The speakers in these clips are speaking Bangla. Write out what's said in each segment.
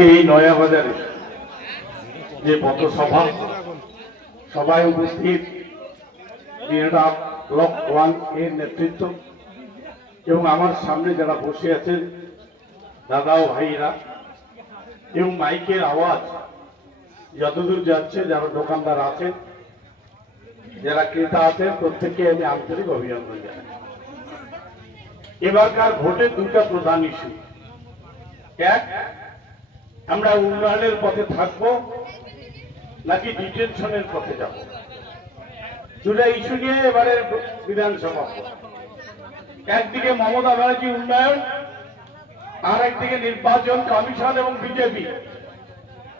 এই নয়াবাজারে যে পথসভা সবাই উপস্থিত ব্লক 1 এর নেতৃত্ব এবং আমার সামনে যারা বসে আছেন দাদা ও ভাইরা এবং মাইকের আওয়াজ যতদূর যাচ্ছে, যারা দোকানদার আছেন, যারা ক্রেতা আছেন, প্রত্যেককে আমি আন্তরিক অভিনন্দন জানাই। এবারকার ভোটের দুটা প্রধান ইস্যু, এক, আমরা উন্নয়নের পথে থাকবো নাকি ডিটেনশনের পথে যাব। দুটা ইস্যু নিয়ে এবারে বিধানসভা। একদিকে মমতা ব্যানার্জি উন্নয়ন, আর একদিকে নির্বাচন কমিশন এবং বিজেপি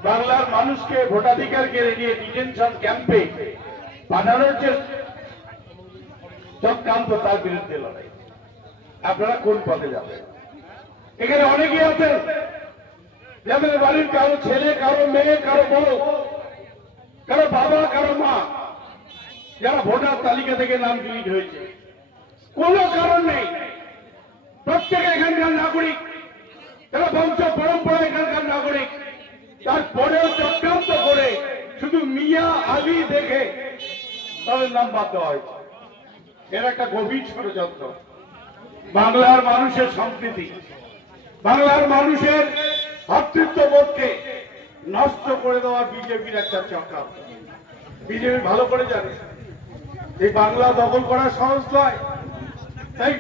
বাংলার মানুষকে ভোটাধিকার কেড়ে নিয়ে ডিটেনশন ক্যাম্পে পাঠানোর যে চক্রান্ত, তার বিরুদ্ধে লড়াই। আপনারা কোন পথে যাবেন? এখানে অনেকেই আছেন যাদের বাড়ির কারো ছেলে, কারো মেয়ে, কারো বউ, কারো বাবা, কারো মা, যারা ভোটার তালিকা থেকে নাম ডিলিট হয়েছে, কোন কারণ নেই। প্রত্যেকে এখানকার নাগরিক, তারা বংশ পরম্পরা এখানকার নাগরিক। তারপরেও চক্রান্ত করে শুধু মিয়া আলী দেখে তাদের নাম বাদ দেওয়া হয়েছে। এর একটা গভীর ষড়যন্ত্র। বাংলার মানুষের সম্প্রীতি, বাংলার মানুষের ভাতৃত্ববোধকে নষ্ট করে দেওয়ার বিজেপির একটা চক্রান্ত। বিজেপি ভালো করে জানে এই বাংলা দখল করা সহজ নয়, তাই